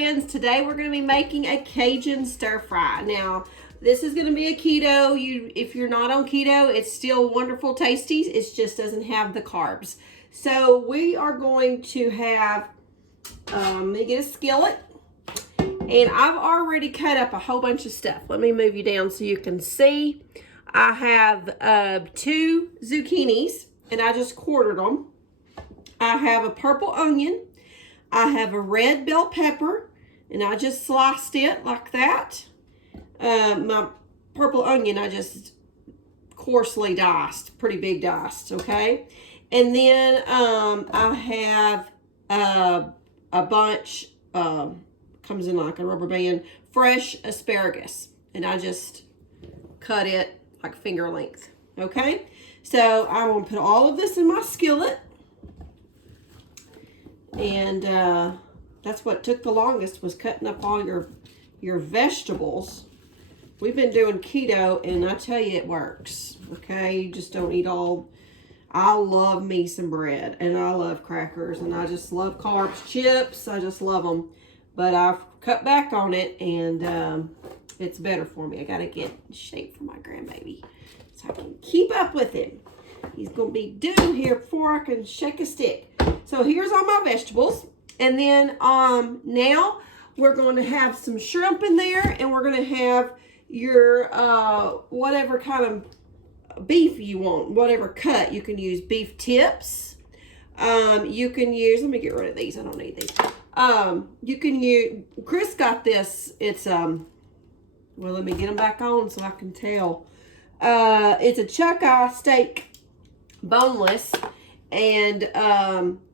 friends. Today we're going to be making a Cajun stir fry. Now, this is going to be a keto. If you're not on keto, it's still wonderful, tasty. It just doesn't have the carbs. So we are going to have, let me get a skillet. And I've already cut up a whole bunch of stuff. Let me move you down so you can see. I have 2 zucchinis, and I just quartered them. I have a purple onion. I have a red bell pepper, and I just sliced it like that. My purple onion, I just coarsely diced, pretty big diced, okay? And then I have a bunch, comes in like a rubber band, fresh asparagus, and I just cut it like finger length, okay? So I'm gonna put all of this in my skillet, and that's what took the longest, was cutting up all your vegetables. We've been doing keto, and I tell you, it works, okay? You just don't eat all. I love me some bread, and I love crackers, and I just love carbs, chips. I just love them. But I've cut back on it, and it's better for me. I got to get in shape for my grandbaby so I can keep up with him. He's going to be due here before I can shake a stick. So here's all my vegetables. And then now we're going to have some shrimp in there, and we're going to have your whatever kind of beef you want, whatever cut. You can use beef tips. You can use, let me get rid of these. I don't need these. You can use, Chris got this. It's, well, let me get them back on so I can tell. It's a chuck eye steak, boneless, and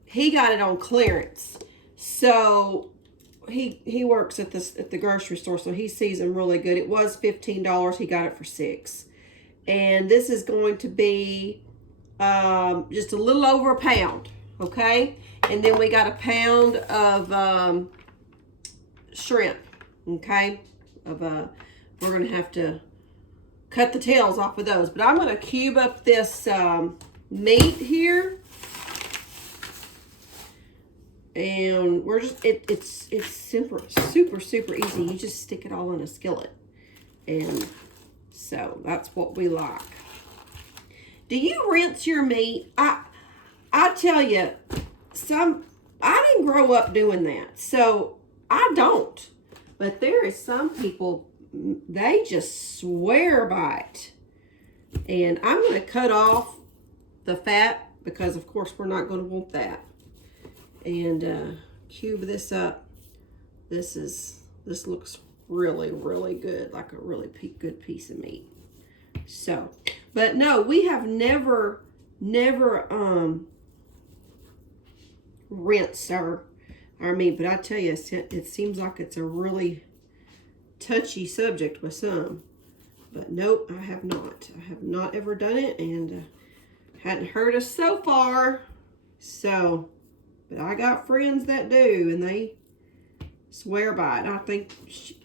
he got it on clearance. So he works at the grocery store, so he sees them really good. It was $15. He got it for $6. And this is going to be just a little over a pound, okay? And then we got a pound of shrimp, okay? We're going to have to cut the tails off of those. But I'm going to cube up this meat here. And we're just, it's super easy. You just stick it all in a skillet. And so that's what we like. Do you rinse your meat? I tell you, I didn't grow up doing that, so I don't. But there is some people, they just swear by it. And I'm going to cut off the fat because, of course, we're not going to want that. And cube this up. This looks really, really good, like a really good piece of meat. So, but no, we have never rinsed our meat. But I tell you, it seems like it's a really touchy subject with some. But nope, I have not. I have not ever done it, and hadn't hurt us so far. So, but I got friends that do, and they swear by it. I think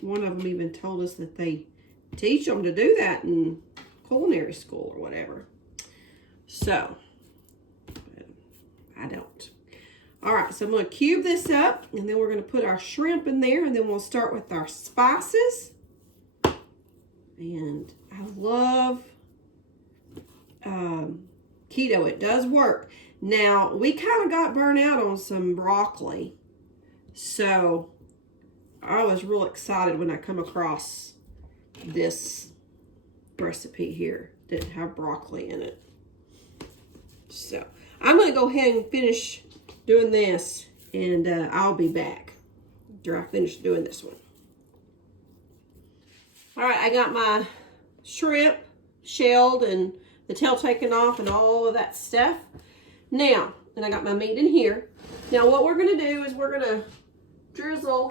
one of them even told us that they teach them to do that in culinary school or whatever. So, I don't. All right, so I'm going to cube this up, and then we're going to put our shrimp in there, and then we'll start with our spices. And I love keto. It does work. Now, we kind of got burnt out on some broccoli, so I was real excited when I come across this recipe here that have broccoli in it. So I'm going to go ahead and finish doing this, and I'll be back after I finish doing this one. All right, I got my shrimp shelled and the tail taken off and all of that stuff. Now, and I got my meat in here. Now what we're going to do is we're going to drizzle.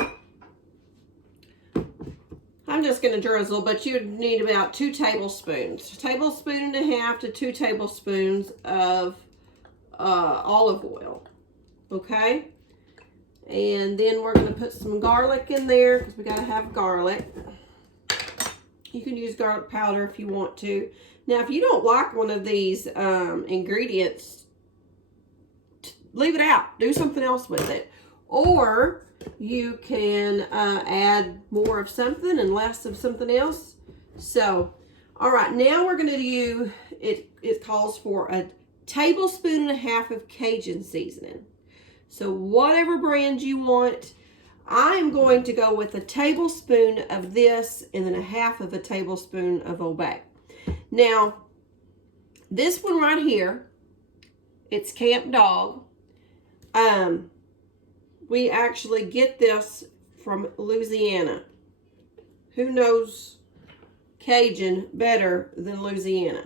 I'm just going to drizzle, but you need about 2 tablespoons. 1.5 tablespoons to 2 tablespoons of olive oil. Okay? And then we're going to put some garlic in there because we got to have garlic. You can use garlic powder if you want to. Now, if you don't like one of these ingredients, leave it out. Do something else with it. Or you can add more of something and less of something else. So, all right, now we're going to do, it calls for a tablespoon and a half of Cajun seasoning. So whatever brand you want, I'm going to go with a tablespoon of this and then a half of a tablespoon of Old Bay. Now, this one right here, it's CampDog. We actually get this from Louisiana. Who knows Cajun better than Louisiana?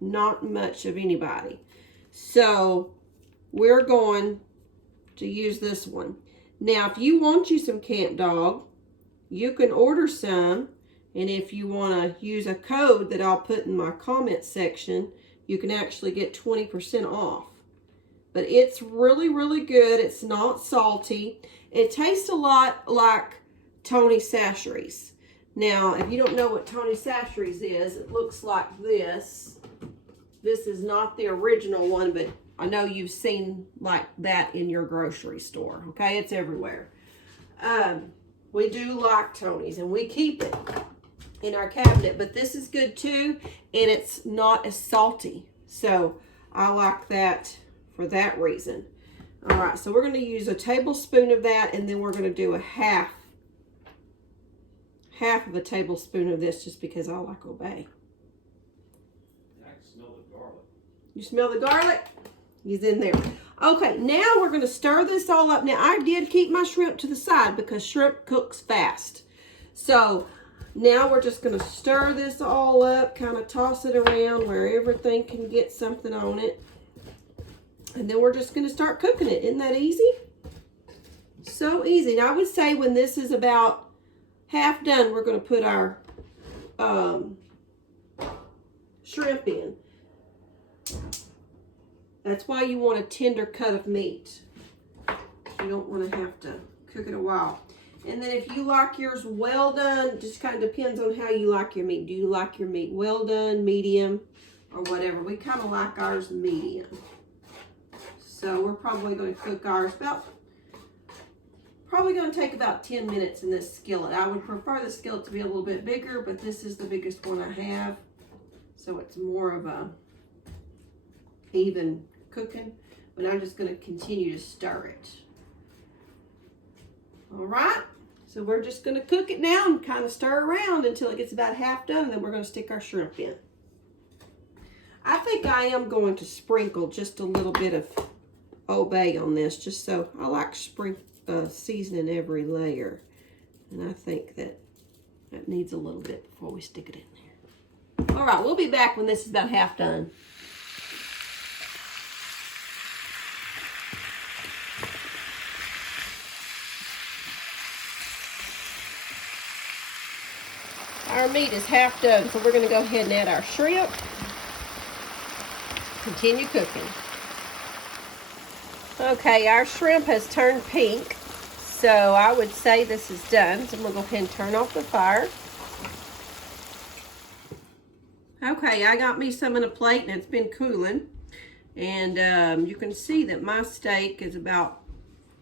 Not much of anybody. So we're going to use this one. Now, if you want you some CampDog, you can order some. And if you want to use a code that I'll put in my comment section, you can actually get 20% off. But it's really, really good. It's not salty. It tastes a lot like Tony Chachere's. Now, if you don't know what Tony Chachere's is, it looks like this. This is not the original one, but I know you've seen like that in your grocery store. Okay, it's everywhere. We do like Tony's, and we keep it in our cabinet. But this is good too, and it's not as salty. So I like that for that reason. All right, so we're going to use a tablespoon of that, and then we're going to do a half of a tablespoon of this, just because I like Old Bay. I can smell the garlic. You smell the garlic? He's in there. Okay, now we're going to stir this all up. Now, I did keep my shrimp to the side because shrimp cooks fast. So now we're just going to stir this all up, kind of toss it around where everything can get something on it. And then we're just going to start cooking it. Isn't that easy? So easy. Now, I would say when this is about half done, we're going to put our shrimp in. That's why you want a tender cut of meat. You don't want to have to cook it a while. And then if you like yours well done, it just kind of depends on how you like your meat. Do you like your meat well done, medium, or whatever? We kind of like ours medium. So we're probably going to cook ours probably going to take about 10 minutes in this skillet. I would prefer the skillet to be a little bit bigger, but this is the biggest one I have. So it's more of a even cooking, but I'm just going to continue to stir it. All right, so we're just going to cook it now and kind of stir around until it gets about half done, and then we're going to stick our shrimp in. I think I am going to sprinkle just a little bit of Old Bay on this, just so I like seasoning every layer, and I think that needs a little bit before we stick it in there. All right, we'll be back when this is about half done. Our meat is half done, so we're going to go ahead and add our shrimp. Continue cooking. Okay, our shrimp has turned pink, so I would say this is done. So I'm going to go ahead and turn off the fire. Okay, I got me some in a plate, and it's been cooling. And you can see that my steak is about,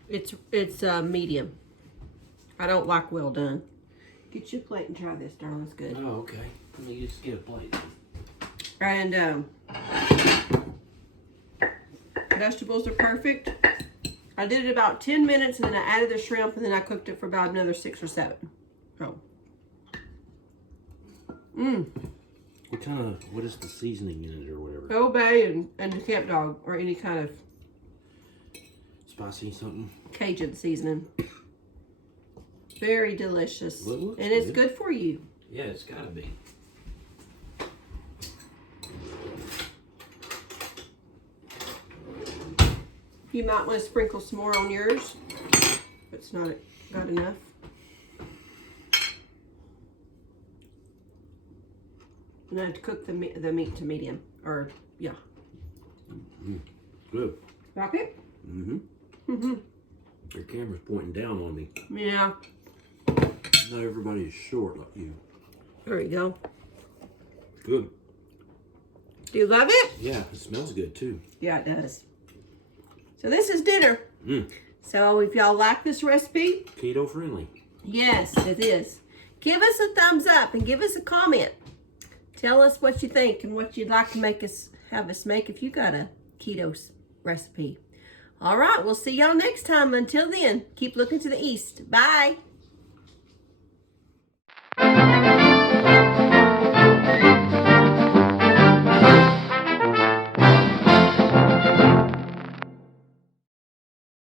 it's medium. I don't like well done. Get you a plate and try this, darling. It's good. Oh, okay. Let me just get a plate. And vegetables are perfect. I did it about 10 minutes, and then I added the shrimp, and then I cooked it for about another 6 or 7. Oh. What is the seasoning in it or whatever? Old Bay and the CampDog, or any kind of spicy something. Cajun seasoning. Very delicious. Well, and it's good for you. Yeah, it's gotta be. You might want to sprinkle some more on yours. If it's not enough. And I have to cook the meat to medium. Or, yeah. Mm-hmm. Good. Like it? Mm-hmm. Mm-hmm. Your camera's pointing down on me. Yeah. Not everybody is short like you. There we go. Good. Do you love it? Yeah, it smells good too. Yeah, it does. So this is dinner. So if y'all like this recipe, Keto friendly. yes, it is. Give us a thumbs up and give us a comment. Tell us what you think and what you'd like to have us make if you got a keto recipe. All right, we'll see y'all next time. Until then, keep looking to the east. Bye.